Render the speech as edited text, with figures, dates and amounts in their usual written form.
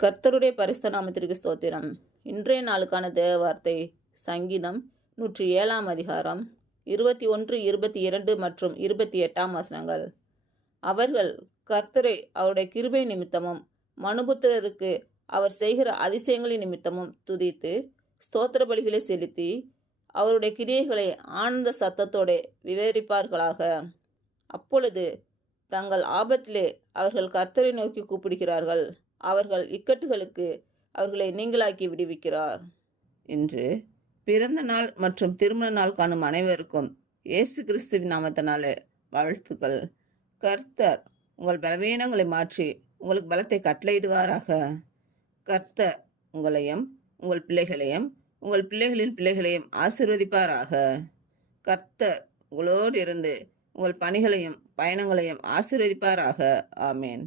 கர்த்தருடைய பரிசுத்த நாமத்திற்கு ஸ்தோத்திரம். இன்றைய நாளுக்கான தேவ வார்த்தை சங்கீதம் 107 அதிகாரம் 21, 22 மற்றும் 28 வசனங்கள். அவர்கள் கர்த்தரை அவருடைய கிருபை நிமித்தமும் மனுபுத்திரருக்கு அவர் செய்கிற அதிசயங்களின் நிமித்தமும் துதித்து ஸ்தோத்திர பலிகளை செலுத்தி அவருடைய கிரியைகளை ஆனந்த சத்தத்தோட விவரிப்பார்களாக. அப்பொழுது தங்கள் ஆபத்திலே அவர்கள் கர்த்தரை நோக்கி கூப்பிடுகிறார்கள். அவர்கள் இக்கட்டுகளுக்கு அவர்களை நீங்களாக்கி விடுவிக்கிறார். இன்று பிறந்த நாள் மற்றும் திருமண நாள் காணும் அனைவருக்கும் இயேசு கிறிஸ்துவின் நாமத்தினாலே வாழ்த்துக்கள். கர்த்தர் உங்கள் பலவீனங்களை மாற்றி உங்களுக்கு பலத்தை கட்டளையிடுவாராக. கர்த்தர் உங்களையும் உங்கள் பிள்ளைகளையும் உங்கள் பிள்ளைகளின் பிள்ளைகளையும் ஆசீர்வதிப்பாராக. கர்த்தர் உங்களோடு இருந்து உங்கள் பணிகளையும் பயணங்களையும் ஆசீர்வதிப்பாராக. ஆமேன்.